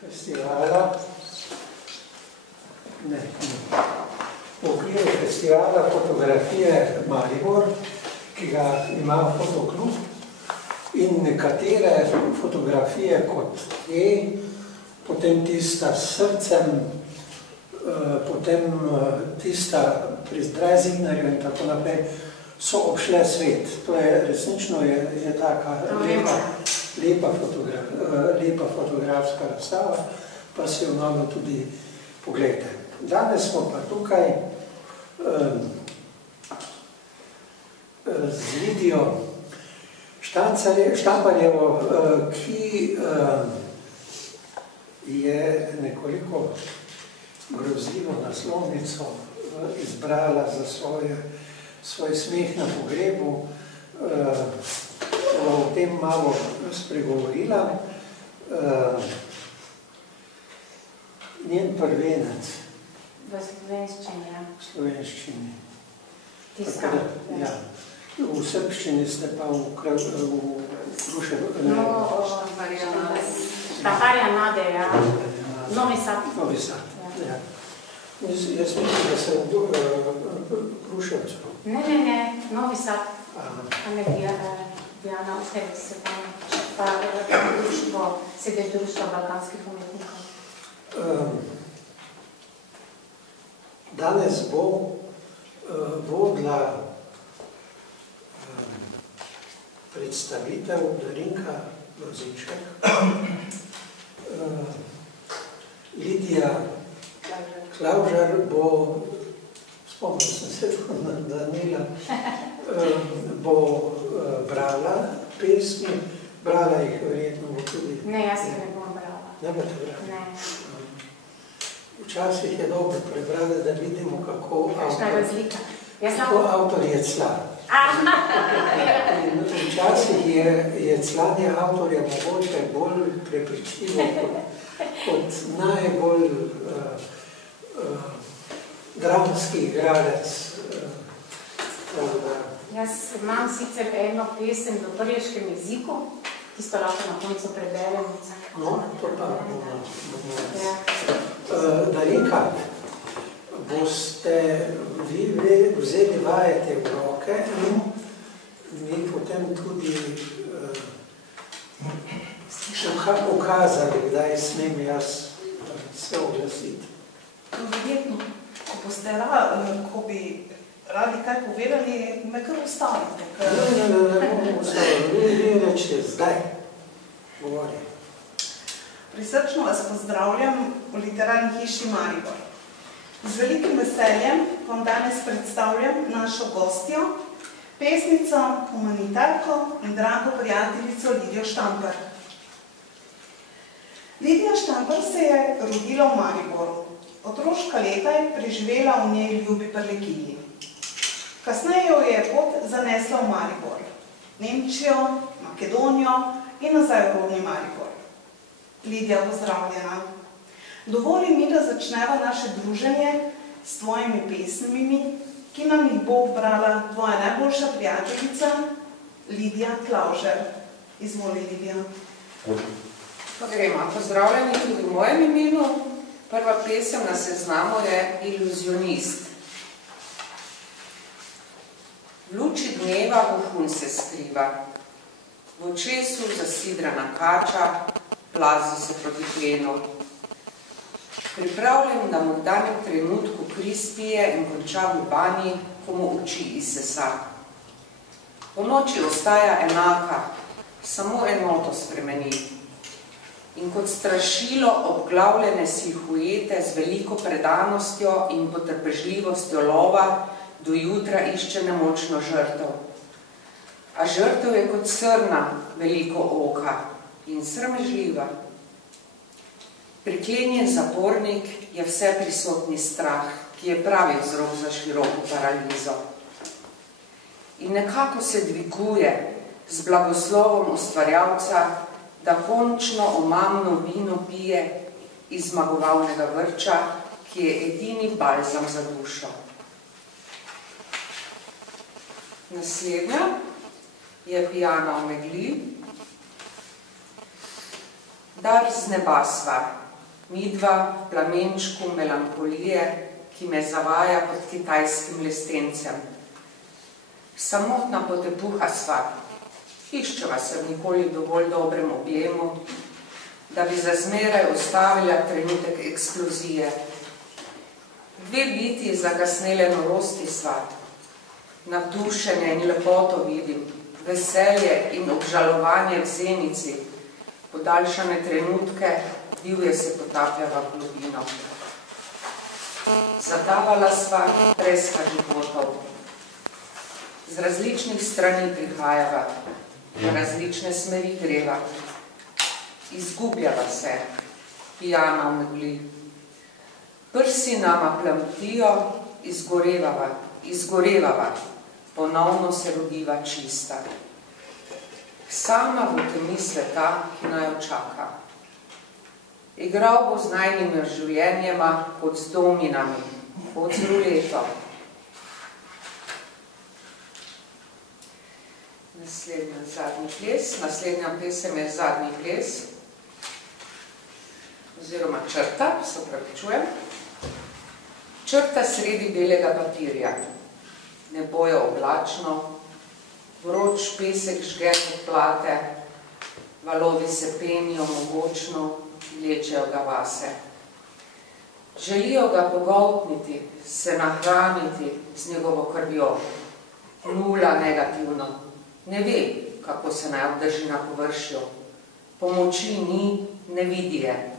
festivala, v okviru festivala fotografije Maribor, ki ga ima fotoklub, in nekatere fotografije kot te, potem tista s srcem, potem tista pri Dreisingerju in tako naprej, so obšle svet. To je resnično je taka lepa fotografska razstava, pa si jo malo tudi pogledajte. Danes smo pa tukaj z Lidijo Štamparjevo, ki je nekoliko grozljivo naslovnico izbrala za svoj smeh na pogrebu, o tem malo spregovorila. Njen prvenec. V slovenščini, ja. V slovenščini. Tiskam, ja. V srbščini ste pa v Kruševu. Štamparja Nade, ja. Novi Sad. Novi Sad, ja. Jaz mislim, da se v Kruševcu. Ne, Novi Sad. Tam je Diana Uhevi se tam, pa sedež društva balkanskih umetnikov. Danes bo vodila predstavitev Darinka Lozinšek. Lidija Klavžar bo, spomnil sem se, Danila, bo brala pesmi, brala jih verjetno bo tudi. Ne, jaz jih ne bom brala. Ne bote brala? Ne. Včasih je dobro prebrati, da vidimo, kako avtor je clan. In včasih je clanje avtorja mogoče bolj prepričljivo kot najbolj dramski igralec. Jaz imam sicer eno pesem v prleškem jeziku, tisto lahko na koncu preberem. No, to pa bomo. Darinka, boste vi vzeli vajete v roke in mi potem tudi ukazali, kdaj smem jaz se oglasiti. Verjetno, ko bi radi kaj povedali, me kar ustavite. Ne bomo ustavili, vi rečete zdaj. Govori. Prisrčno vas pozdravljam v Literarni hiši Maribor. Z velikim veseljem vam danes predstavljam našo gostjo, pesnico, humanitarko in drago prijateljico Lidijo Štampar. Lidija Štampar se je rodila v Mariboru. Otroška leta je preživela v njej ljubi Prlekiji. Kasneje jo je pot zanesla v Maribor, Nemčijo, Makedonijo in nazaj v rodni Maribor. Lidija, pozdravljena. Dovoli mi, da začneva naše druženje s tvojimi pesmimi, ki nam jih bo brala tvoja najboljša prijateljica, Lidija Klavžar. Izvoli, Lidija. Pa gremo. Pozdravljeni tudi v mojem imenu. Prva pesem na seznamu je Iluzionist. V luči dneva vohun se skriva, v očesu zasidrana kača, plazi se proti plenu. Pripravljam, da mu v danem trenutku kri spije in konča v banji, ko mu oči izsesa. Po noči ostaja enaka, samo enoto spremeni. In kot strašilo obglavljene silhuete z veliko predanostjo in potrpežljivostjo lova do jutra išče nemočno žrtev. A žrtev je kot srna, veliko oka in sramežljiva. Priklenjen zapornik je vse prisotni strah, ki je pravi vzrok za široko paralizo. In nekako se dviguje z blagoslovom ustvarjalca, da končno omamno vino pije iz zmagovalnega vrča, ki je edini balzam za dušo. Naslednja je Pijana v megli. Dar z neba sva, midva v plamenčku melankolije, ki me zavaja pod kitajskim lestencem. Samotna potepuha sva, iščeva se v nikoli dovolj dobrem objemu, da bi za zmeraj ustavila trenutek eksplozije. Dve biti zakasnele norosti sva, navdušenje in lepoto vidim, veselje in obžalovanje v zenici, podaljšane trenutke, divje se potapljava v globino. Zatavala sva preska životov. Z različnih strani prihajava, v različne smeri greva. Izgubljava se, pijana v megli. Prsi nama plamtijo, izgorevava, ponovno se rodiva čista. Sama v temi sveta, ki naj čaka. Igral bo z najnimi življenjema kot z dominami, kot z ruleto. Naslednja pesem je Zadnji ples, oziroma črta, se opravičujem. Črta sredi belega papirja. Nebo je oblačno, vroč pesek žge od plate, valovi se penijo mogočno, vlečejo ga vase. Želijo ga pogoltniti, se nahraniti z njegovo krvjo. Nula negativno. Ne ve, kako se naj obdrži na površju. Pomoči ni, ne vidi je.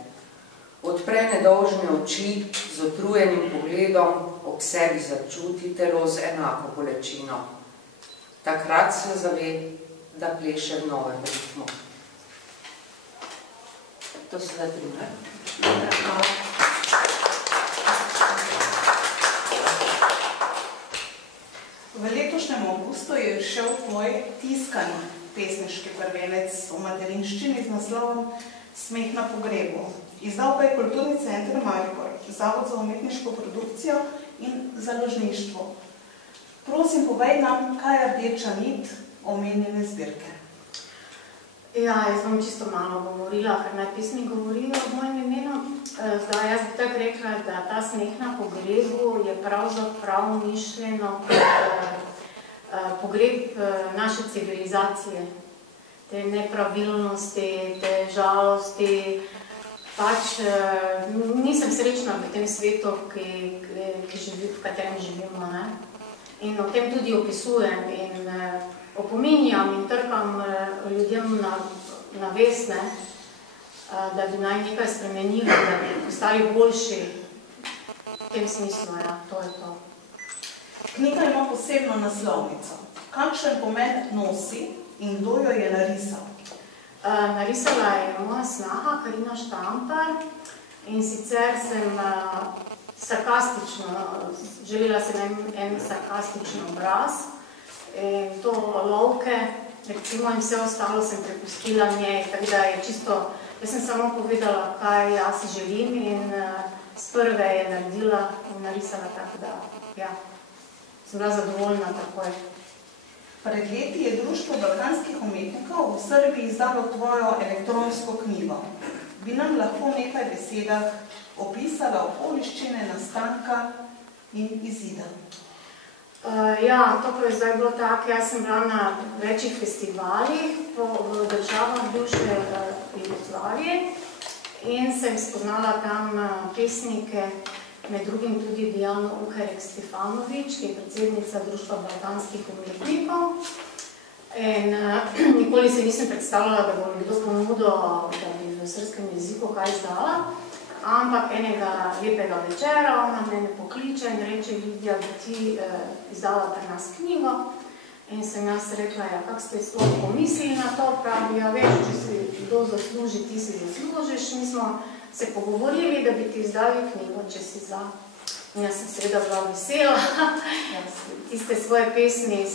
Odpre nedolžne oči z utrujenim pogledom, ob sebi začuti telo z enako bolečino. Takrat se zave, da pleše v novem ritmu. To so da primer. V letošnjem avgustu je šel tvoj tiskani pesniški prvenec v materinščini z naslovom Smeh na pogrebu. Izdal pa je Kulturni center Maribor, Zavod za umetniško produkcijo in založništvo. Prosim, povej nam, kaj je rdeča nit omenjene zbirke. Ja, jaz bom čisto malo govorila, ker naj pesmi govorijo v mojem imenu. Zdaj, jaz bi tako rekla, da ta smeh na pogrebu je pravzaprav mišljeno pogreb naše civilizacije. Te nepravilnosti, te žalosti. Pač nisem srečna v tem svetu, v katerem živimo. Ne? In o tem tudi opisujem in opominjam in trkam ljudem na vest, da bi naj nekaj spremenili, da bi postali boljši. V tem smislu, ja, to je to. Knjiga ima posebno naslovnico. Kakšen pomen nosi in kdo jo je narisal? Narisala je moja snaha, Karina Štampar, in sicer sem sarkastično, želela sem en sarkastičen obraz, in to lovke, recimo, in vse ostalo sem prepustila njej, tako da je čisto, jaz sem samo povedala, kaj jaz si želim in z prve je naredila in narisala, tako da, ja, sem bila zadovoljna takoj. Pred leti je Društvo balkanskih umetnikov v Srbiji izdalo tvojo elektronsko knjigo. Bi nam lahko v nekaj besedah opisala okoliščine nastanka in izida? Ja, to pa je zdaj bilo tako, jaz sem bila na večjih festivalih v državah bivše Jugoslavije in sem spoznala tam pesnike, med drugim tudi Dijano Uherek-Stefanovič, ki je predsednica Društva balkanskih umetnikov. In nikoli se nisem predstavljala, da bo nekdo ponudil, da bi v srpskem jeziku kaj izdala, ampak enega lepega večera ona mene pokliče in reče, Lidija, da ti izdala pri nas knjigo. In sem jaz rekla, ja, kak ste sploh pomislili na to, pravi, ja, veš, če si kdo zasluži, ti si zaslužiš. Mi smo se pogovorili, da bi ti izdali knjigo, če si za. In jaz sem seveda bila vesela. Tiste svoje pesmi,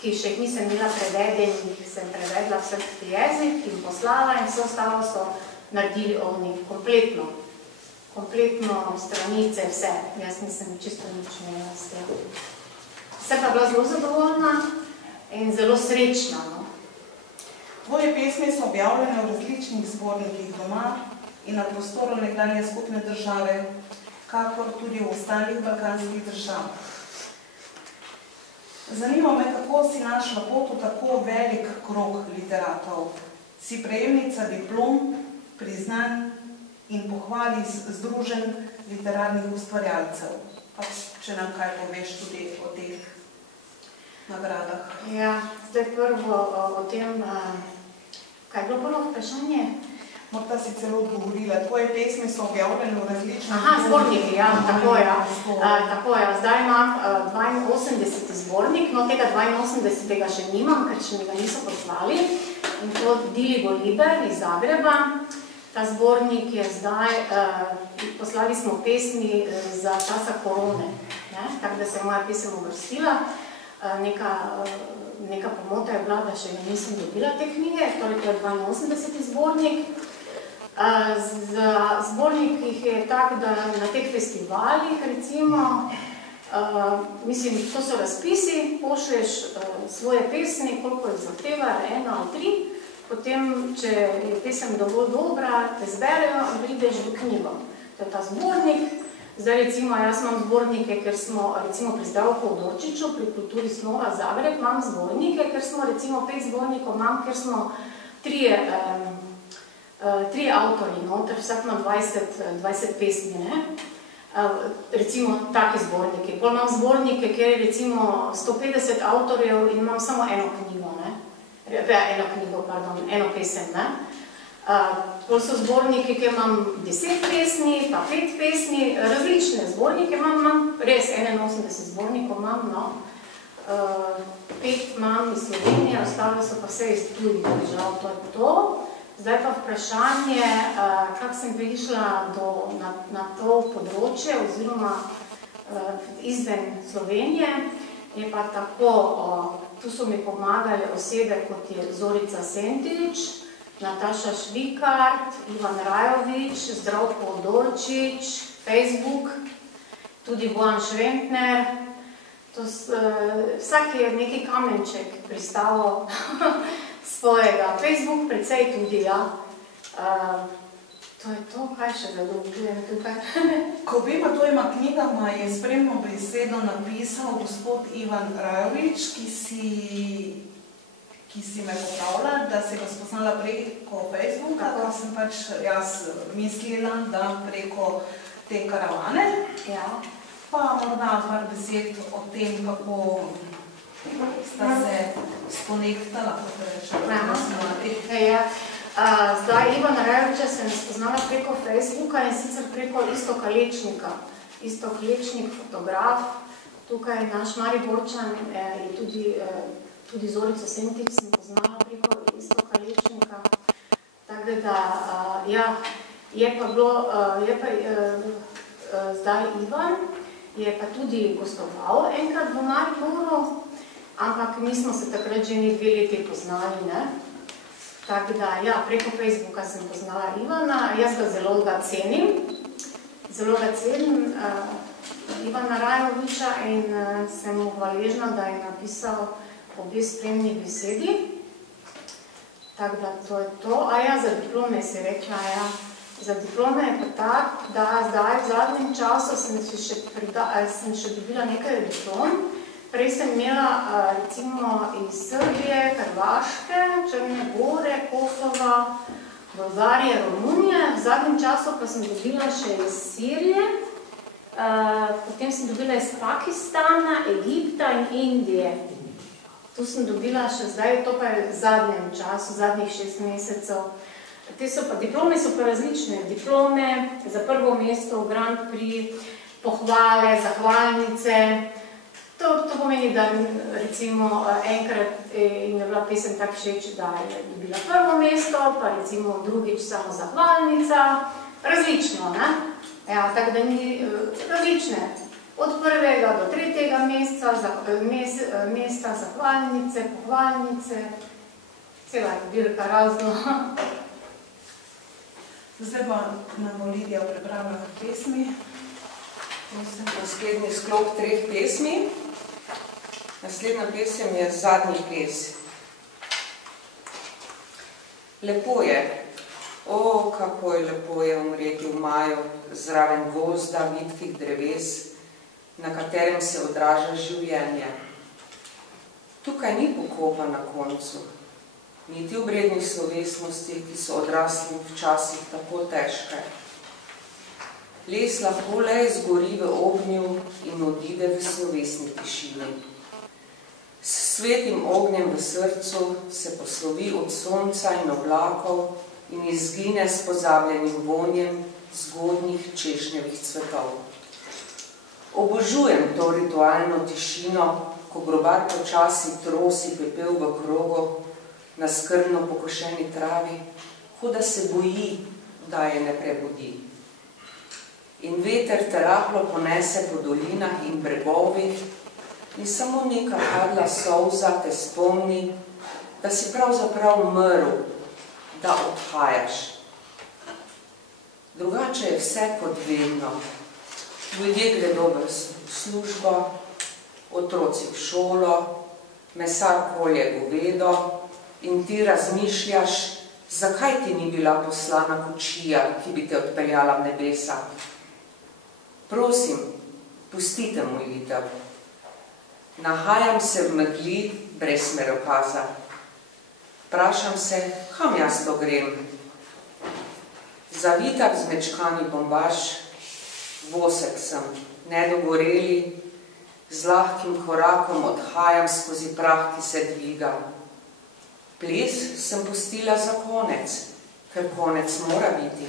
ki še jih nisem bila prevedenih, sem prevedla v srpski jezik in poslala in vse ostalo so naredili oni kompletno. Kompletno stranice, vse. Jaz nisem čisto nič imela s tem. Sem pa bila zelo zadovoljna in zelo srečna. Tvoje pesmi so objavljene v različnih zbornikih doma in na prostoru nekdanje skupne države, kakor tudi v ostalih balkanskih državah. Zanima me, kako si našla pot v tako velik krog literatov. Si prejemnica diplom, priznanj in pohvali združenj literarnih ustvarjalcev. Če nam kaj poveš tudi o teh nagradah. Ja, zdaj prvo o tem, kaj je bilo prvo vprašanje? Morda si celo odgovorila, tvoje pesmi so objavljene v različnih... Aha, zborniki, ja, tako je. Tako je, zdaj imam 82. zbornik, no tega 82. še nimam, ker še mi ga niso poslali. In to Diligo Liber iz Zagreba. Ta zbornik je zdaj, poslali smo pesmi za časa korone, tako da se je moja pesem uvrstila. Neka pomota je bila, da še nisem dobila te knjige, torej to je 82. zbornik. Zbornik jih je tak, da na teh festivalih, recimo, mislim, to so razpisi, pošlješ svoje pesmi, koliko jih zahteva, 1 ali 3, potem, če je pesem dovolj dobra, te zberejo in prideš v knjigo. To je ta zbornik. Zdaj, recimo, jaz imam zbornike, ker smo, recimo, pri Zdravku v Dorčiču, pri Kulturi Snova Zagreb, imam zbornike, ker smo, recimo, 5 zbornikov imam, ker smo 3 avtorji, noter, vsak ima 20 pesmi, ne? Recimo, taki zborniki. Pol imam zbornike, kjer je, recimo, 150 avtorjev in imam samo eno knjigo, ne? Eno pesem, ne? Pol so zborniki, kjer imam 10 pesmi, pa 5 pesmi, različne zbornike imam, res 81 zbornikov imam, no. 5 imam iz Slovenije, ostale so pa vse iz tujih držav, to je to. Zdaj pa vprašanje, kako sem prišla na to področje, oziroma izven Slovenije, je pa tako, tu so mi pomagali osebe, kot je Zorica Sentič, Nataša Švikart, Ivan Rajovič, Zdravko Dorčič, Facebook, tudi Bojan Šventner. Vsak je neki kamenček pristavil svojega. Facebook precej tudi, ja. To je to, kaj še da dobujem tukaj. Ko obema tvojima knjigama je spremno besedo napisal gospod Ivan Rajovič, ki si me popravila, da si ga spoznala preko Facebooka, ko sem pač jaz mislila, da preko te karavane. Ja. Pa morda par besed o tem, kako sta se sponektala, kot rečem. Zdaj, Ivana Rajoviča sem spoznala preko Facebooka in sicer preko Iztoka Lečnika. Iztok Lečnik, fotograf, tukaj naš Mariborčan je tudi Zorico Sentič sem poznala preko Iztoka Lečnika. Tako da, ja, je pa zdaj Ivan, je pa tudi gostoval enkrat v Mariboru, ampak mi smo se takrat že 2 leti poznali, ne? Tako da, ja, preko Facebooka sem poznala Ivana, jaz ga zelo cenim Ivana Rajoviča in sem mu hvaležna, da je napisal obe spremni besedi. Tako da, to je to. A ja, za diplome si rekla, ja. Za diplome je pa tak, da zdaj v zadnjem času sem še dobila nekaj diplom. Prej sem imela recimo iz Srbije, Hrvaške, Črne Gore, Kosova, Bolgarije, Romunije. V zadnjem času pa sem dobila še iz Sirije, potem sem dobila iz Pakistana, Egipta in Indije. Tu sem dobila še zdaj, to pa je v zadnjem času, zadnjih 6 mesecev. Diplome so pa različne. Diplome za prvo mesto v Grand Prix, pohvale, zahvalnice. To pomeni, da recimo enkrat jim je bila pesem tak všeč, da je dobila prvo mesto, pa recimo drugič samo zahvalnica. Različno, ne? Ja, tako da ni različne. Od 1. do 3. mesta zahvalnice, pohvalnice, cela zbirka razno. Zdaj pa nam bo Lidija prebrala pesmi. Naslednji sklop 3 pesmi. Naslednja pesem je Zadnji ples. Lepo je. O, kako je lepo je umreti v maju, zraven gozda, vitkih dreves, na katerem se odraža življenje. Tukaj ni pokopa na koncu, niti obrednih slovesnosti, ki so odrasli včasih tako težke. Les lahko le zgori v ognju in odide v slovesni tišini. S svetim ognjem v srcu se poslovi od sonca in oblakov in izgine s pozabljenim vonjem zgodnjih češnjevih cvetov. Obožujem to ritualno tišino, ko grobar počasi trosi pepel v krogu na skrbno pokošeni travi, kot da se boji, da je ne prebudi. In veter te rahlo ponese po dolinah in bregovih in samo neka padla solza te spomni, da si pravzaprav umrl, da odhajaš. Drugače je vse kot vedno. Ljudje gredo v službo, otroci v šolo, mesar kolje govedo in ti razmišljaš, zakaj ti ni bila poslana kočija, ki bi te odpeljala v nebesa. Prosim, pustite moj litev. Nahajam se v megli brez smerokaza. Vprašam se, kam jaz to grem? Zavitak zmečkani bombaž, vosek sem, nedogoreli, z lahkim korakom odhajam skozi prah, ki se dviga. Ples sem pustila za konec, ker konec mora biti.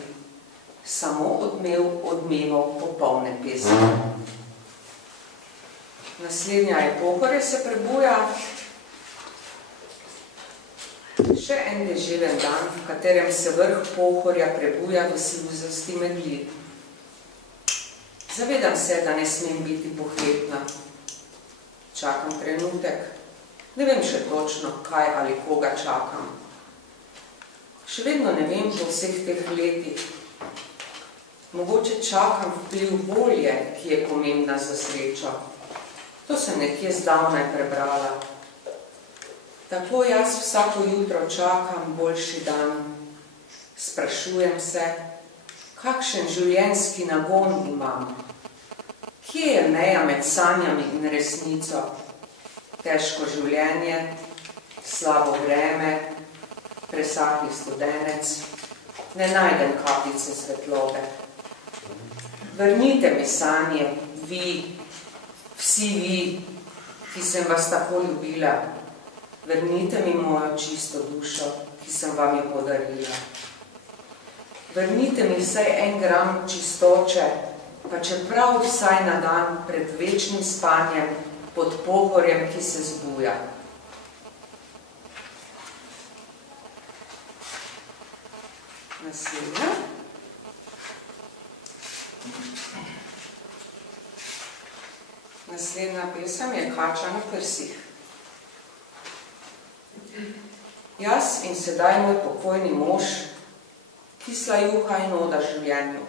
Samo odmeval popolne pesmi. Naslednja je Pohorje se prebuja. Še en deževen dan, v katerem se vrh Pohorja prebuja v sluzasti megli. Zavedam se, da ne smem biti pohlepna. Čakam trenutek. Ne vem še točno, kaj ali koga čakam. Še vedno ne vem po vseh teh letih. Mogoče čakam vpliv volje, ki je pomembna za srečo. To sem nekje zdavnaj prebrala. Tako jaz vsako jutro čakam boljši dan. Sprašujem se, kakšen življenjski nagon imam. Kje je meja med sanjami in resnico? Težko življenje, slabo vreme, presahli studenec, ne najdem kapljice svetlobe. Vrnite mi sanje, vi, vsi vi, ki sem vas tako ljubila. Vrnite mi mojo čisto dušo, ki sem vam jo podarila. Vrnite mi vsaj 1 gram čistoče, pa čeprav vsaj na dan pred večnim spanjem pod Pohorjem, ki se zbuja. Naslednja. Naslednja pesem je Kača na prsih. Jaz in sedaj moj pokojni mož, kisla juha in oda življenju.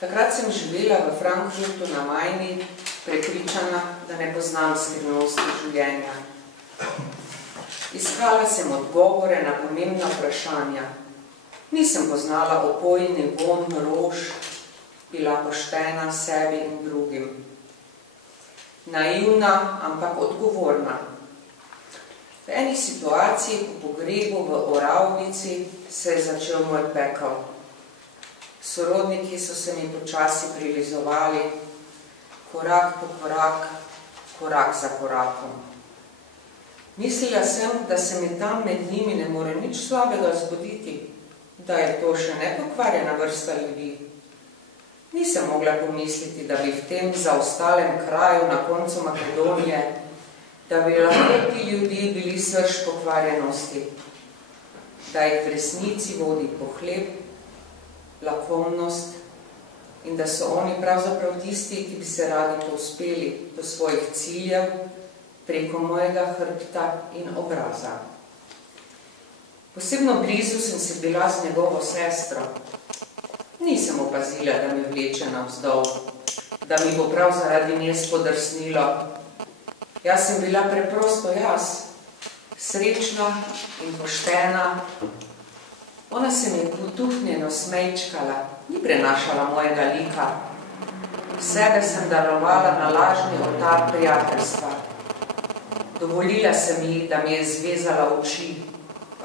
Takrat sem živela v Frankfurtu na Majni, prepričana, da ne poznam skrivnosti življenja. Iskala sem odgovore na pomembna vprašanja. Nisem poznala opojni vonj rož, bila poštena sebi in drugim. Naivna, ampak odgovorna. V eni situaciji po pogrebu v Oravnici se je začel moj pekel. Sorodniki so se mi počasi prilizovali, korak po korak, korak za korakom. Mislila sem, da se mi tam med njimi ne more nič slabega zgoditi, da je to še nepokvarjena vrsta ljudi. Nisem mogla pomisliti, da bi v tem zaostalem kraju na koncu Makedonije, da bi lahko ti ljudje bili srž pokvarjenosti, da jih v resnici vodi pohleb, lakomnost in da so oni pravzaprav tisti, ki bi se radi povzpeli do svojih ciljev preko mojega hrbta in obraza. Posebno blizu sem se bila z njegovo sestro. Nisem opazila, da mi vleče navzdol, da mi bo prav zaradi nje spodrsnilo. Jaz sem bila preprosto jaz, srečna in poštena, Ona se mi je potuhnjeno smejčkala, ni prenašala mojega lika. Sebe sem darovala na lažni oltar prijateljstva. Dovolila sem ji, da mi je zvezala oči,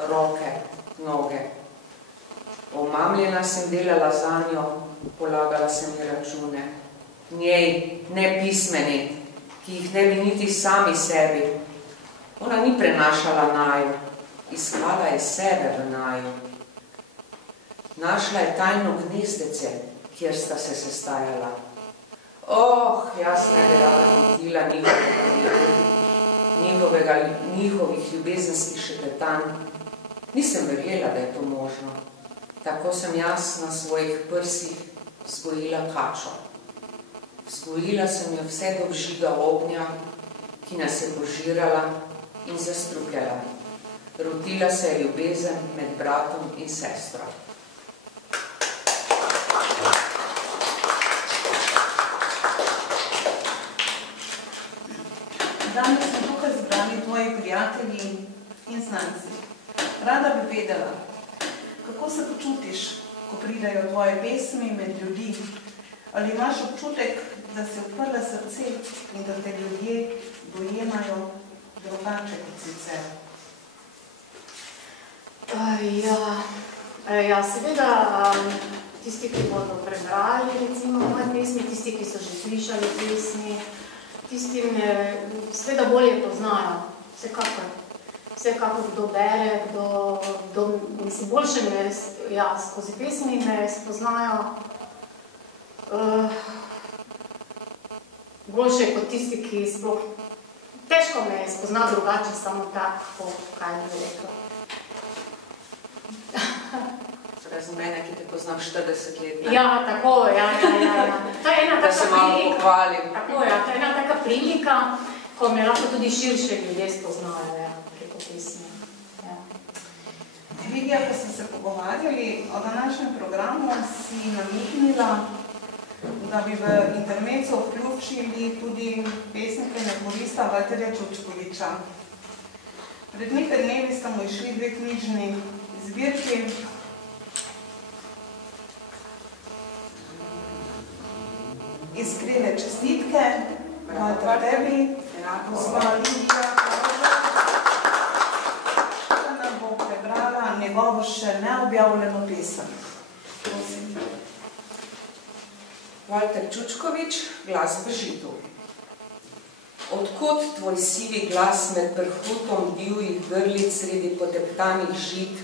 roke, noge. Omamljena sem delala zanjo, polagala sem ji račune. Njej, nepismeni, ki jih ne bi niti sami sebi. Ona ni prenašala naju, iskala je sebe v naju. Našla je tajno gnezdece, kjer sta se sestajala. Jaz ne bi rada motila njihovih ljubezenskih šepetanj. Nisem verjela, da je to možno. Tako sem jaz na svojih prsih vzgojila kačo. Vzgojila sem jo vse do vžiga ognja, ki nas je požirala in zastrupljala. Rodila se je ljubezen med bratom in sestro. Danes smo tukaj zbrani tvoji prijatelji in znanci. Rada bi vedela, kako se počutiš, ko pridejo tvoje pesmi med ljudi? Ali imaš občutek, da si odprla srce in da te ljudje dojemajo drugače kot sicer? Ja, seveda, tisti, ki bodo prebrali, recimo, moje pesmi, tisti, ki so že slišali pesmi, tistim seveda bolje poznajo, vsekakor kdo bere, mislim, boljše me, skozi pesmi me spoznajo, boljše kot tisti, ki sploh, težko me spozna drugače, samo tako, kaj bi rekla. Razen mene, ki te poznam 40 let. Ja, tako, ja. To je ena taka prilika. Tako, ja, to je ena taka prilika, ko me lahko tudi širše ljudje spoznajo, ja, preko pismi. Ja. Lidija, ko smo se pogovarjali o današnjem programu, si namignila, da bi v intermezzo vključili tudi pesnike neporista Valterja Čučkoviča. Pred nekaj dnevi sta mu išli 2 knjižni zbirki. Iskrene čestitke, Valter tebi, gospa Lidija, da nam bo prebrala njegovo še neobjavljeno pesem. Prosim. Valter Čučkovič, Glas v žitu. Odkot tvoj sivi glas med prhutom divjih grlic sredi poteptanih žit,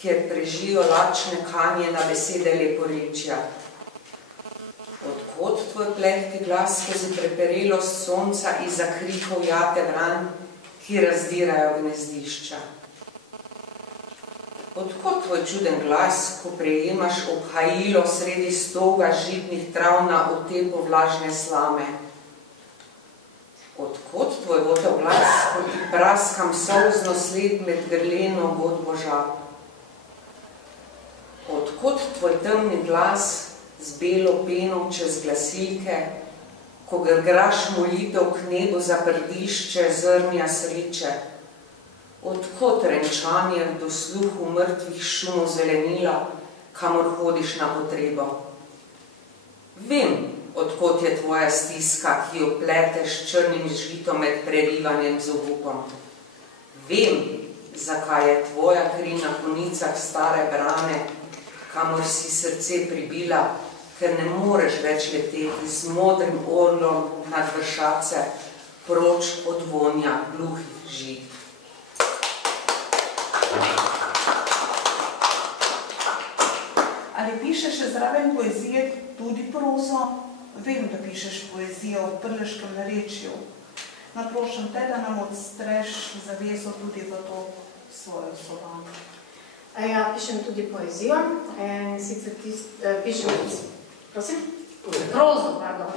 kjer prežijo lačne kanje na besede leporečja? Odkot tvoj plehki glas skozi preperelost sonca izza krihov jate vran, ki razdirajo gnezdišča? Odkot tvoj čuden glas, ko prejemaš obhajilo sredi stoga žitnih trav na otepu vlažne slame? Odkot tvoj votel glas, ko ti praskam solzno sled med grleno godbo žab? Odkot tvoj temni glas z belo peno čez glasilke, ko grgraš molitev k nebu za prdišče zrnja sreče? Odkot renčanje do sluhu mrtvih šumov zelenila, kamor hodiš na potrebo? Vem, odkot je tvoja stiska, ki jo pleteš črnim žitom med prerivanjem z obupom. Vem, zakaj je tvoja kri na konicah stare brane, kamor si srce pribila, ker ne moreš več leteti z modrim orlom nad vršace, proč od vonja gluhih žit. Ali pišeš zraven poezije tudi prozo? Vem, da pišeš poezijo v prleškem narečju. Naprošam te, da nam odstreš zavezo tudi v to svojo sobano. Ja, pišem tudi poezijo in sicer pišem, prosim? Prozo, pardon.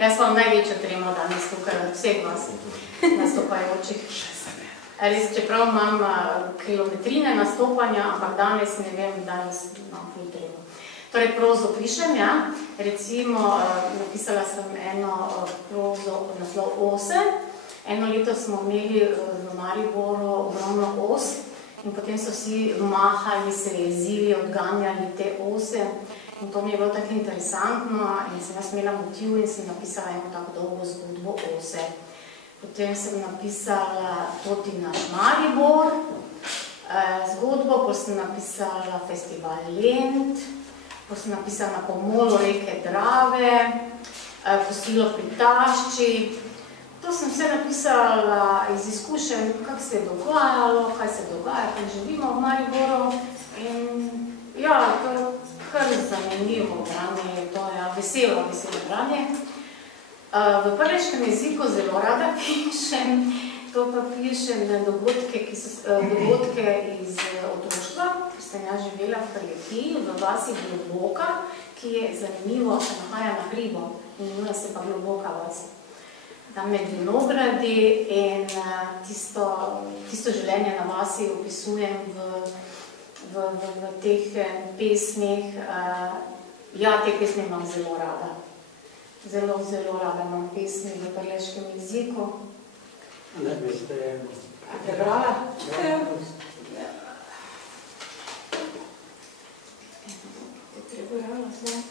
Jaz vam največjo tremo danes tukaj od vseh vas nastopajočih. Res, čeprav imam kilometrine nastopanja, ampak danes ne vem, danes imam ful tremo. Torej, prozo pišem, ja. Recimo, napisala sem eno prozo naslov Ose. Eno leto smo imeli v Mariboru ogromno os in potem so vsi mahali, se jezili, odganjali te ose. In to mi je bilo tako interesantno in sem jaz imela motiv in sem napisala eno tako dolgo zgodbo ose. Potem sem napisala Toti naš Maribor zgodbo, potem sem napisala Festival Lent, potem sem napisala Na pomolu reke Drave, Kosilo pri tašči. To sem vse napisala iz izkušenj, kako se je dogajalo, kaj se dogaja, kaj živimo v Mariboru. In ja, to je kar zanimivo branje, to je veselo branje. V prleškem jeziku zelo rada pišem, to pa pišem na dogodke iz otroštva, ker sem jaz živela v Prlekiji, v vasi Globoka, ki je zanimivo, se nahaja na hribu, imenuje se pa Globoka vas. Tam med vinogradi in tisto življenje na vasi opisujem v teh pesmih. Ja, te pesmi imam zelo rada. Zelo rada imam pesmi v prleškem jeziku. Ne bi zdaj prebrala? Ja. Prebrala sem.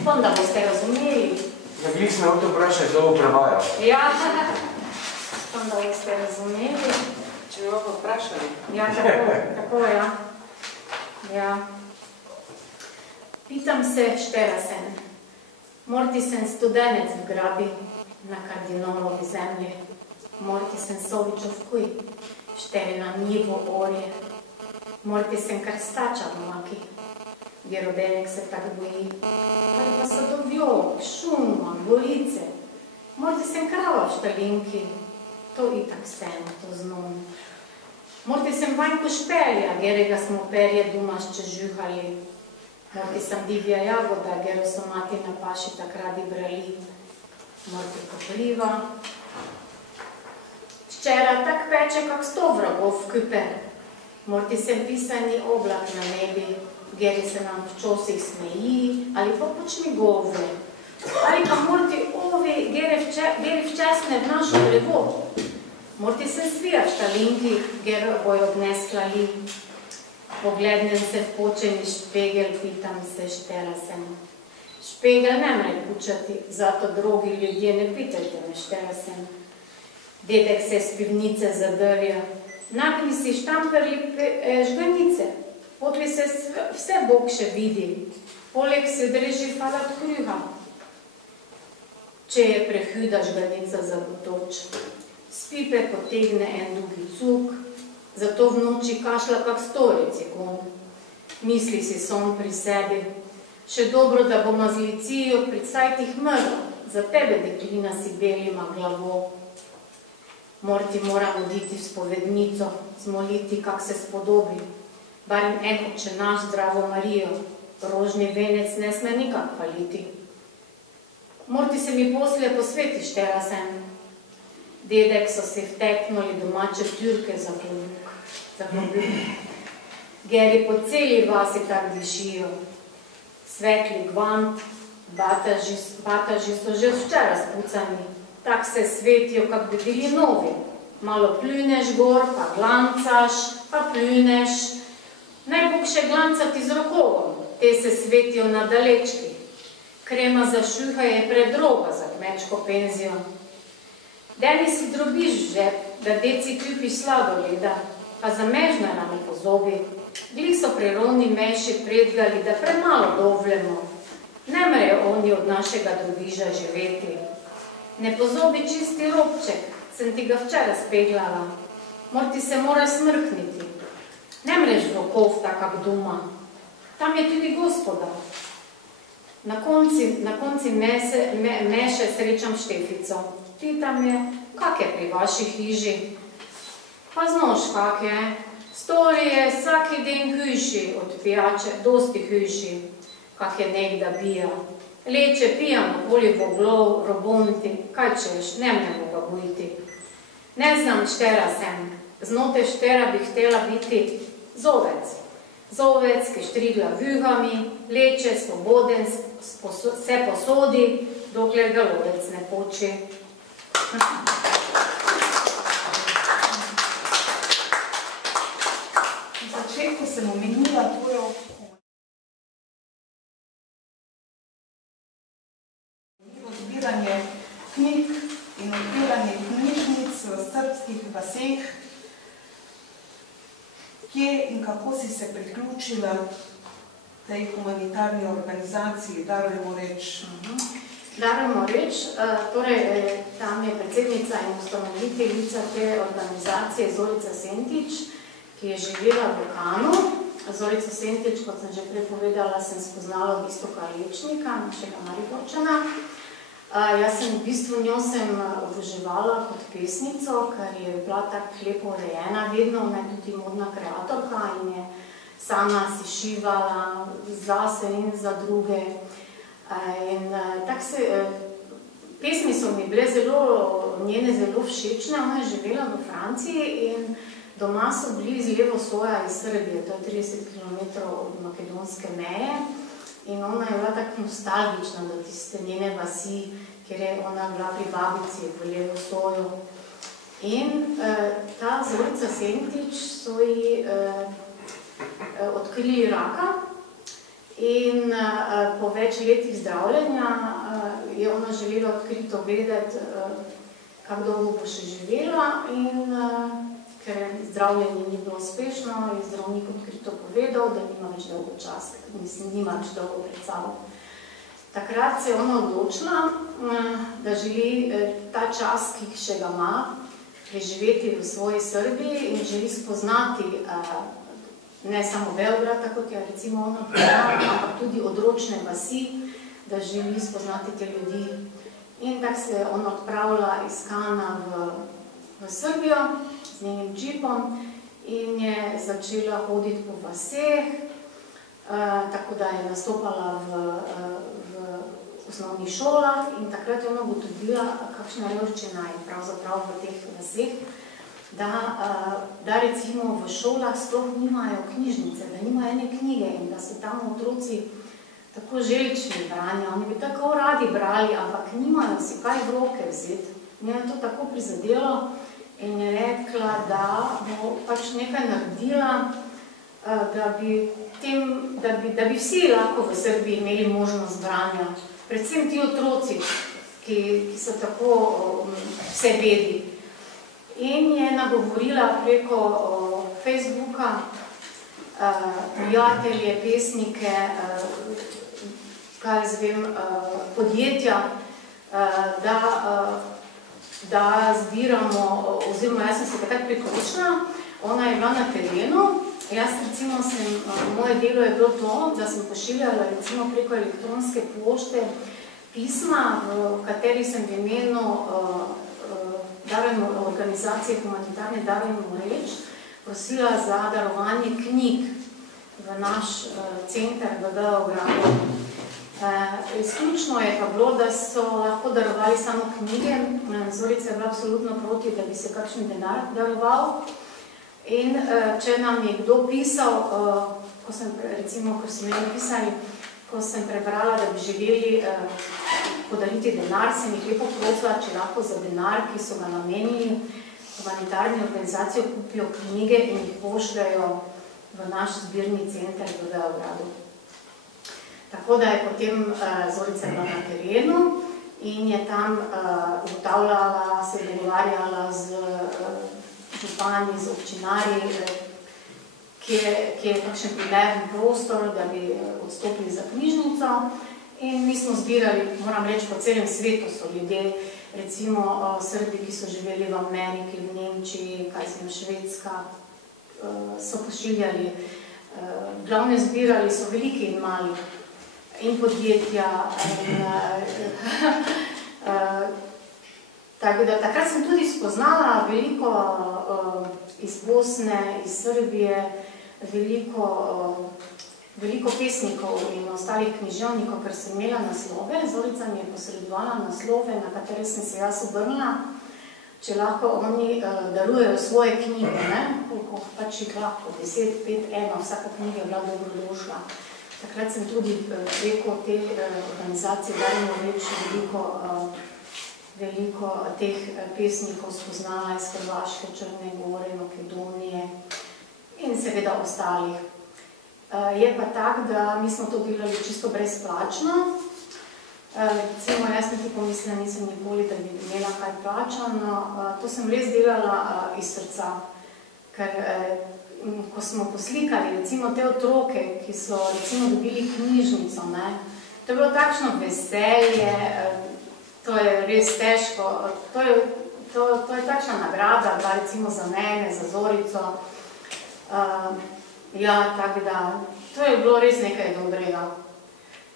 Upam, da boste razumeli. Ja, glih smo v to vprašali, kdo bo prevajal. Ja, upam, da boste razumeli. Če bi lahko vprašali. Ja, tako, ja. Pitam se, štera sem. Morti sem studenec v grabi na kardinalovi zemlji. Morti sem Sovičov kuj, šteri na njivo orje. Morti sem krstača v maki, vjerodenek se tak boji. Ali pa sadovjo, šuma, golice. Morti sem krava v štalinki, to itak sem, to znam. Morti sem vanjko špelja, gerega smo perje dumašče žuhali. Morti sem divja jagoda, gero so mati na paši tak radi brali. Morti kopriva. Ščera tak peče, kak 100 vragov küpe. Morti sem pisani oblak na nebi, geri se nam včasih smeji, ali pa počmi govre. Ali pa morti ovi geri včasne v našo drevo. Morti sem svija v štalinki, gero bojo odnesklali. Poglednem se v počeni špegel, pitam se, štera sem. Špegel ne mre pučati, zato drugi ljudje ne pitajte me, štera sem. Dedek se z pivnice zadrja, nakni si štamperli žganice, potli se vse Bog še vidi, poleg se dreži falat kruha. Če je prehuda žganica za botoč, z pipe potegne en dugi cuk, zato v noči kašla kak storec je kon. Misli si son pri sebi, še dobro, da boma z Licijo pri cajtih mrla, za tebe, deklina, si belima glavo. Morti moram oditi v spovednico, zmoliti, kak se spodobi. Barim en Oče naš, zdravo Marijo, rožni venec ne sme nikak hvaliti. Morti se mi poslije posveti, štera sem. Dedek so se vteknuli domače tjurke za klobuk. Geri po celi vasi tak dišijo. Svetli gvant, bataži so že včeraj spucani. Tak se svetijo, kak bi bili novi. Malo pljuneš gor, pa glancaš, pa pljuneš. Naj Bog še glancati z rokovom, te se svetijo na dalečki. Krema za šuha je predroga za kmečko penzijo. Deni si drobiš v žep, da deci kupiš sladoleda, pa za mežnara mi pozobi. Glih so prirodni meši predgali, da premalo dovlemo. Ne mrejo oni od našega drobiža živeti. Ne pozobi čisti robček, sem ti ga včeraj speglala. Morti se mora smrkniti. Ne mreš vokov takak duma. Tam je tudi gospoda. Na konci meše srečam Štefico. Pitam je, kak je pri vaši hiži? Pa znaš, kak je. Stori je vsaki den hujši od pijače, dosti hujši, kak je nekda bija. Leče pijano okoli voglov, robonti, kaj češ, ne mnemo ga bojiti. Ne znam, štera sem. Znote štera bi htela biti zovec. Zovec, ki štrigla vühami, leče, svoboden, se posodi, dokler ga lovec ne poči. srbskih vaseh. Kje in kako si se priključila tej humanitarni organizaciji Darujmo reč? Darujmo reč, torej tam je predsednica in ustanoviteljica te organizacije Zorica Sentič, ki je živela v Kanu. Zorico Sentič, kot sem že prej povedala, sem spoznala v bistvu Lečnika, našega Mariborčana. Jaz sem v bistvu njo oboževala kot pesnico, ker je bila tako lepo urejena vedno, ona je tudi modna kreatorka in je sama si šivala zase in za druge. In tako se, pesmi so mi bile njene zelo všečne, ona je živela v Franciji in doma so bili z levo soja iz Srbije, to je 30 km od makedonske meje. In ona je bila tako nostalgična do tiste njene vasi, kjer je ona bila pri babici v levo soju. In ta Zorica Sentič so ji odkrili raka in po več letih zdravljenja je ona želela odkrito vedeti, kako dolgo bo še živela in ker zdravljenje ni bilo uspešno, je zdravnik odkrito povedal, da nima več dolgo časa, nima več dolgo pred sabo. Takrat se je ona odločila, da želi ta čas, ki še ga ima, preživeti v svoji Srbiji in želi spoznati ne samo Beograd, kot je recimo ona povedala, ampak tudi odročne vasi, da želi spoznati te ljudi. In tako se je ona odpravila iz Kana v Srbijo z njenim džipom in je začela hoditi po vaseh, tako da je nastopala v osnovnih šolah in takrat je ona ugotovila, kakšna revščina je pravzaprav v teh vaseh, da recimo v šolah sploh nimajo knjižnice, da nimajo ene knjige in da so tam otroci tako želični branja. Oni bi tako radi brali, ampak nimajo si kaj v roke vzeti. Njena je to tako prizadelo in je rekla, da bo pač nekaj naredila, da bi vsi lahko v Srbiji imeli možnost branja. Predvsem ti otroci, ki so tako vse vedi. In je nagovorila preko Facebooka prijatelje, pesnike, kaj jaz vem, podjetja, da zbiramo, oziroma jaz sem se takrat priključila, ona je bila na terenu, jaz recimo moje delo je bilo to, da sem pošiljala recimo preko elektronske pošte pisma, v katerih sem v imenu organizacije humanitarne Darujmo reč prosila za darovanje knjig v naš center v Beogradu. Izključno je pa bilo, da so lahko darovali samo knjige. Zorica je bila absolutno proti, da bi se kakšen denar daroval. In če nam je kdo pisal, recimo, ko so meni pisali, ko sem prebrala, da bi želeli podariti denar, sem jih lepo prosila, če lahko za denar, ki so ga namenili humanitarni organizaciji, kupijo knjige in jih pošljajo v naš zbirni center v Beogradu. Tako da je potem Zorica bila na terenu in je tam ugotavljala, se je dogovarjala z župani, z občinarji, ki je kakšen primeren prostor, da bi odstopili za knjižnico. In mi smo zbirali, moram reči, po celem svetu so ljudje, recimo Srbi, ki so živeli v Ameriki, v Nemčiji, Švedska, so pošiljali, glavne zbirali so veliki in mali, in podjetja. Tako da takrat sem tudi spoznala veliko iz Bosne, iz Srbije, veliko pesnikov in ostalih književnikov, ker sem imela naslove. Zorica mi je posredovala naslove, na katere sem se jaz obrnila, če lahko oni darujejo svoje knjige, koliko pač jih lahko, 10, 5, 1, vsaka knjiga je bila dobrodošla. Takrat sem tudi preko te organizacije Darujmo reč veliko teh pesnikov spoznala iz Hrvaške, Črne Gore, Makedonije in seveda ostalih. Je pa tak, da mi smo to delali čisto brezplačno. Recimo, jaz niti pomislila nisem nikoli, da bi imela kaj plačano. To sem res delala iz srca, ker ko smo poslikali recimo te otroke, ki so recimo dobili knjižnico, ne, to je bilo takšno veselje, to je res težko, to je takšna nagrada, bila recimo za mene, za Zorico. Ja, tako da, to je bilo res nekaj dobrega.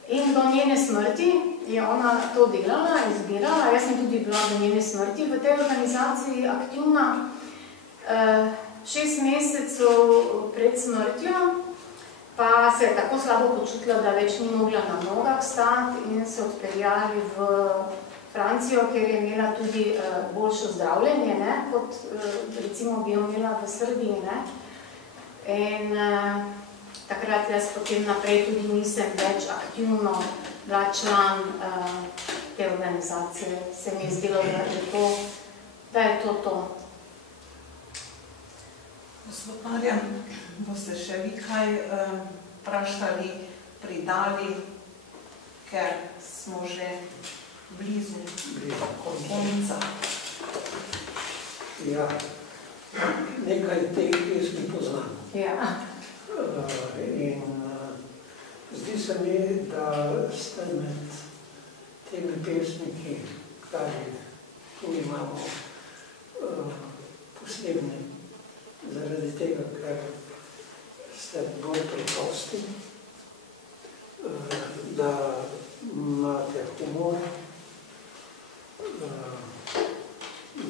In do njene smrti je ona to delala, izbirala. Jaz sem tudi bila do njene smrti v tej organizaciji aktivna. 6 mesecev pred smrtjo pa se je tako slabo počutila, da več ni mogla na nogah stati in se odpeljali v Francijo, kjer je imela tudi boljše zdravljenje, ne, kot recimo bi jo imela v Srbiji. Ne. In takrat jaz potem naprej tudi nisem več aktivno bila član te organizacije. Se mi je zdelo, da je to. Gospod Marjan, boste še vi kaj vprašali, pridali, ker smo že blizu konca. Ja, nekaj teh pesmi poznam. Ja. In zdi se mi, da ste med temi pesmiki, kar tu imamo posebni, zaradi tega, ker ste bolj preprosti, da imate humor,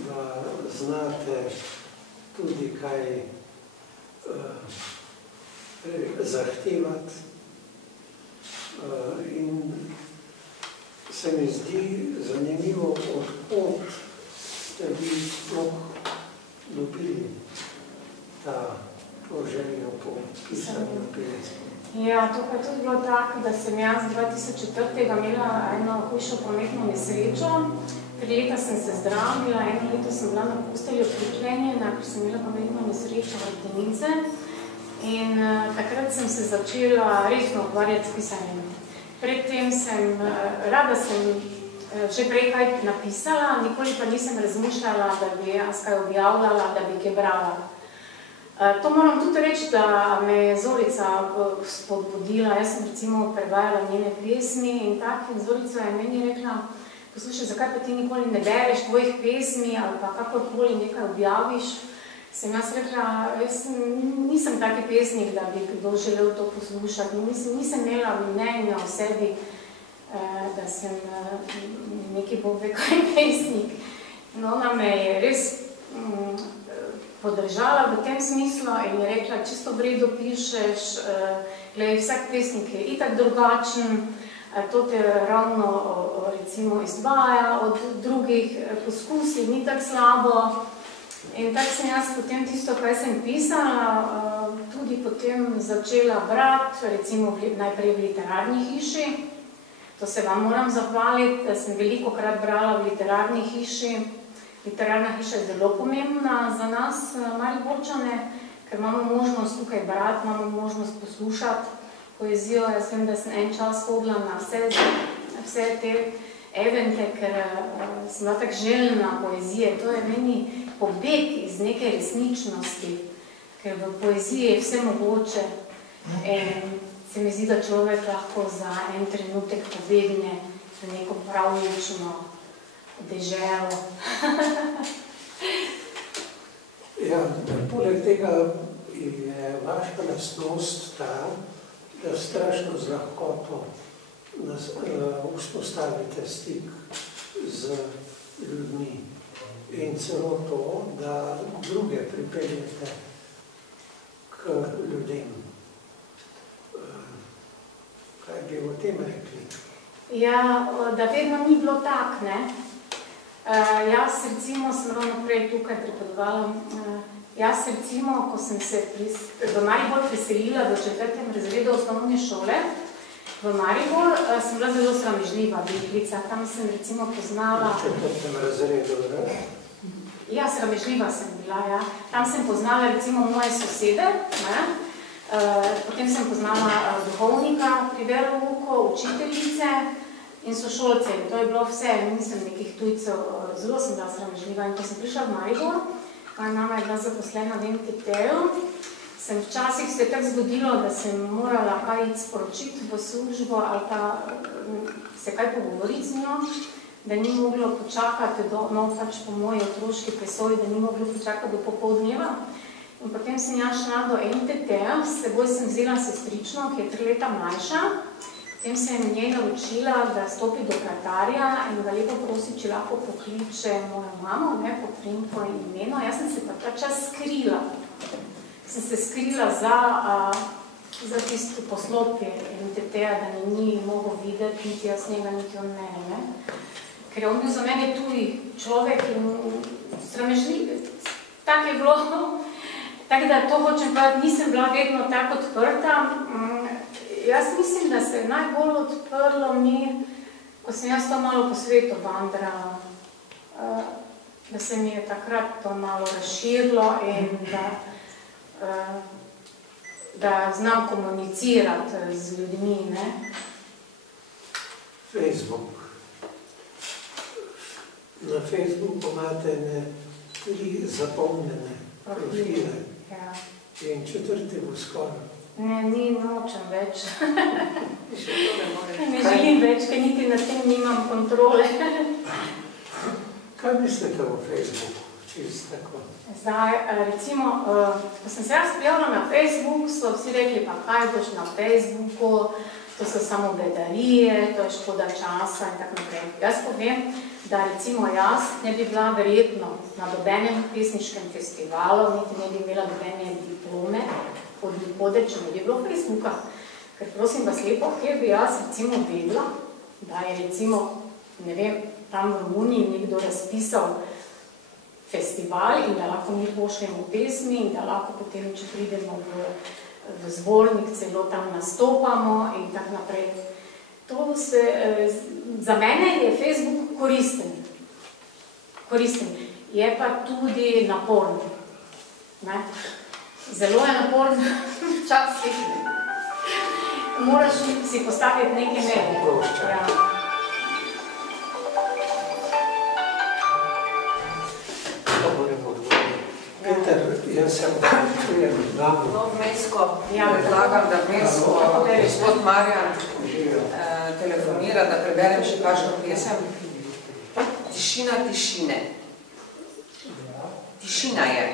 da znate tudi kaj zahtevati in se mi zdi zanimivo, odkot ste vi sploh dobili to željo po pisanju pesmi. Ja, to pa je tudi bilo tako, da sem jaz 2004. imela eno hujšo prometno nesrečo. 3 leta sem se zdravila, 1 leto sem bila na postelji priklenjena, ker sem imela prometno nesrečo hrbtenice. In takrat sem se začela resno ukvarjati s pisanjem. Predtem rada sem že prej kaj napisala, nikoli pa nisem razmišljala, da bi jaz kaj objavljala, da bi kaj brala. To moram tudi reči, da me je Zorica spodbudila. Jaz sem recimo prevajala njene pesmi in tako, in Zorica je meni rekla, poslušaj, zakaj pa ti nikoli ne bereš tvojih pesmi ali pa kakorkoli nekaj objaviš. Sem jaz rekla, jaz nisem taki pesnik, da bi kdo želel to poslušati. Nisem imela mnenja o sebi, da sem neki bog ve kaj pesnik. In ona me je res podržala v tem smislu in je rekla, čisto v redu pišeš, glej, vsak pesnik je itak drugačen, to te ravno recimo izdvaja od drugih poskusij, ni tako slabo. In tako sem jaz potem tisto, kaj sem pisala, tudi potem začela brati, recimo najprej v literarni hiši. To se vam moram zahvaliti, da sem veliko krat brala v literarni hiši. Literarna hiša je zelo pomembna za nas, Mariborčane, ker imamo možnost tukaj brati, imamo možnost poslušati poezijo. Jaz vem, da sem en čas hodila na vse te evente, ker sem bila tako željna poezije. To je meni pobeg iz neke resničnosti, ker v poeziji je vse mogoče in se mi zdi, da človek lahko za en trenutek pobegne v neko pravlično deželo. Ja, poleg tega je vaša lastnost ta, da strašno z lahkoto vzpostavite stik z ljudmi in celo to, da druge pripeljete k ljudem. Kaj bi o tem rekli? Ja, da vedno ni bilo tak, ne? Jaz recimo sem ravno prej tukaj pripovedovala, jaz recimo, ko sem se v Maribor preselila v 4. razredu osnovne šole, v Maribor sem bila zelo sramežljiva deklica, tam sem recimo poznala... V 4. razredu, ne? Ja, sramežljiva sem bila, ja. Tam sem poznala recimo moje sosede, ne? Potem sem poznala duhovnika pri verouku, učiteljice in sošolce. In to je bilo vse, nisem nekih tujcev, zelo sem bila sramežljiva. In ko sem prišla v Maribor, moja mama je bila zaposlena v MTT-ju, včasih se je tako zgodilo, da sem morala kaj iti sporočiti v službo ali pa se kaj pogovoriti z njo, da ni moglo počakati pač po moji otroški presoji, da ni moglo počakati do popoldneva. In potem sem ja šla do MTT-ja, s seboj sem vzela sestrično, ki je 3 leta mlajša. Potem sem njej naročila, da stopi do vratarja in ga lepo prosi, če lahko pokliče mojo mamo, po priimku in imenu. Jaz sem se pa ta čas skrila. Sem se skrila za tisto poslopje MTT-ja, da me ni mogel videti, niti jaz njega, niti on mene. Ker je on bil za mene tuj človek in sramežljiv. Tak je bilo. Tako da to hočem povedati, nisem bila vedno tako odprta. Jaz mislim, da se je najbolj odprlo mi, ko sem jaz to malo po svetu vandrala, da se mi je takrat to malo razširilo in da znam komunicirati z ljudmi. Facebook. Na Facebooku imate 3 zapomnjene profile. In 4. bo skoro. Ne, nočem več. Ne želim več, ker niti na tem nimam kontrole. Kaj mislite o Facebooku? Čisto tako. Zdaj, recimo, ko sem se jaz prijavila na Facebook, so vsi rekli, pa kaj boš na Facebooku, to so samo bedarije, to je škoda časa in tako naprej. Jaz povem, da recimo jaz ne bi bila verjetno na dobenem pesniškem festivalu, niti ne bi imela dobene diplome, če ne bi bilo Facebooka. Ker prosim vas lepo, kjer bi jaz recimo vedela, da je recimo, ne vem, tam v Romuniji nekdo razpisal festival in da lahko mi pošljemo pesmi in da lahko potem, če pridemo v zbornik, celo tam nastopamo in tako naprej. Za mene je Facebook koristen. Je pa tudi naporn. Zelo je naporn včasih. Moraš si postaviti neke mere. Peter, jaz sem čujem znamo. Vmesko, predlagam, da vmesko gospod Marjan telefonira, da preberem še kakšno pesem. Tišina tišine. Tišina je.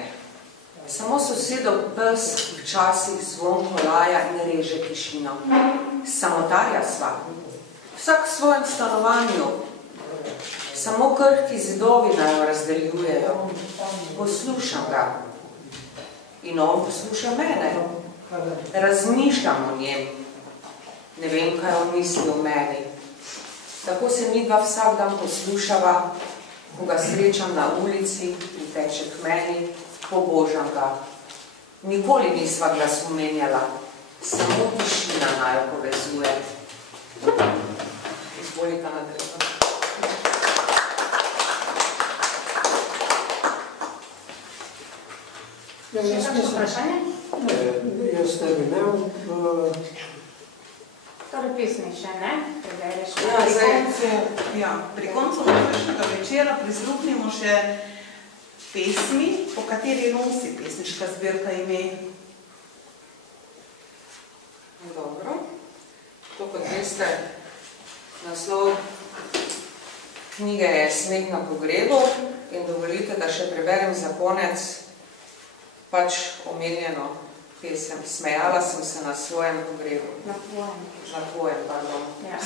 Samo sosedov pes včasih zvonko laja in reže tišino. Samotarja sva. Vsak v svojem stanovanju. Samo krhki zidovi naj jo razdeljujejo. Poslušam ga. In on posluša mene. Razmišljam o njem. Ne vem, kaj on misli o meni. Tako se midva vsak dan poslušava, ko ga srečam na ulici in teče k meni, pobožam ga. Nikoli nisva glasu menjala, samo tišina naj jo povezuje. Izvolite nadaljevati. Še kakšno vprašanje? Ne, jaz ne bi imel. Torej pesmi še, ne? Pri koncu včerajšnjega večera prisluhnimo še pesmi, po kateri nosi pesniška zbirka ime. Dobro. To, kot veste, naslov knjige je Sneg na pogrebu in dovolite, da še preberem za konec pač omenjeno pesem. Smejala sem se na svojem pogrebu. Na tvojem. Na tvojem, pardon. Ja.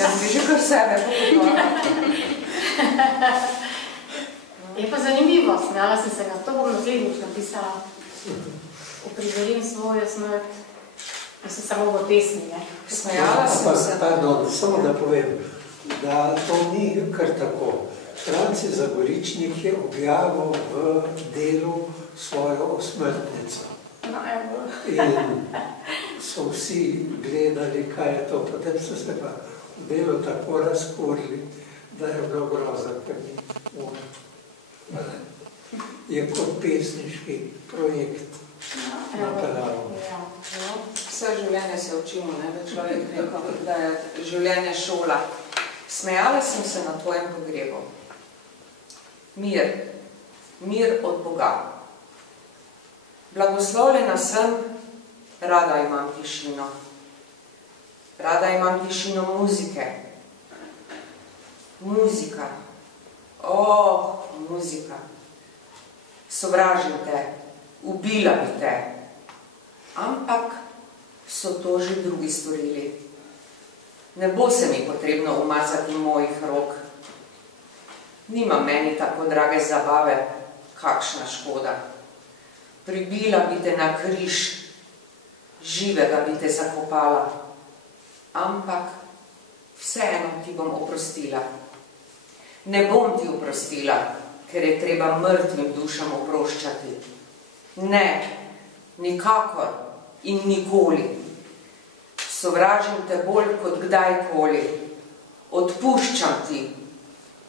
Jaz bi že kar sebe pogotovala. Je pa zanimivo, smejala sem se na to, bom naslednjič napisala. Uprizorim svojo smrt. Mislim, samo v pesmi, ne? Smejala sem se. Pardon, samo da povem, da to ni kar tako. Franci Zagoričnik je objavil v delu svojo osmrtnico. No, evo. In so vsi gledali, kaj je to. Potem so se pa v delu tako razkurili, da je bilo grozno, ker ni umrl. Je kot pesniški projekt napeljal. Vse življenje se učimo, ne? Da človek rekel, da je življenje šola. Smejala sem se na tvojem pogrebu. Mir, mir od Boga. Blagoslovljena sem, rada imam tišino. Rada imam tišino muzike. Muzika. Muzika. Sovražim te, ubila bi te. Ampak so to že drugi storili. Ne bo se mi potrebno umazati mojih rok. Nima meni tako drage zabave, kakšna škoda. Pribila bi te na križ, živega bi te zakopala. Ampak vseeno ti bom oprostila. Ne bom ti oprostila, ker je treba mrtvim dušam oproščati. Ne, nikakor in nikoli. Sovražim te bolj kot kdajkoli. Odpuščam ti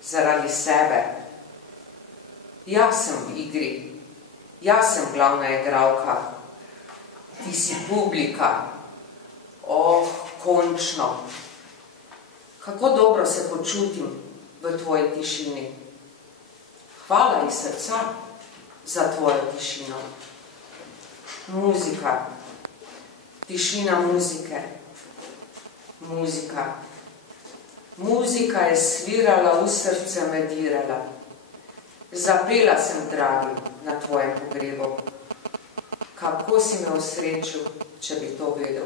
zaradi sebe. Jaz sem v igri. Jaz sem glavna igralka. Ti si publika. Končno. Kako dobro se počutim v tvoji tišini. Hvala iz srca za tvojo tišino. Muzika. Tišina muzike. Muzika. Muzika je svirala, v srce me dirala. Zapela sem, dragi, na tvojem pogrebu. Kako si me osrečil, če bi to vedel.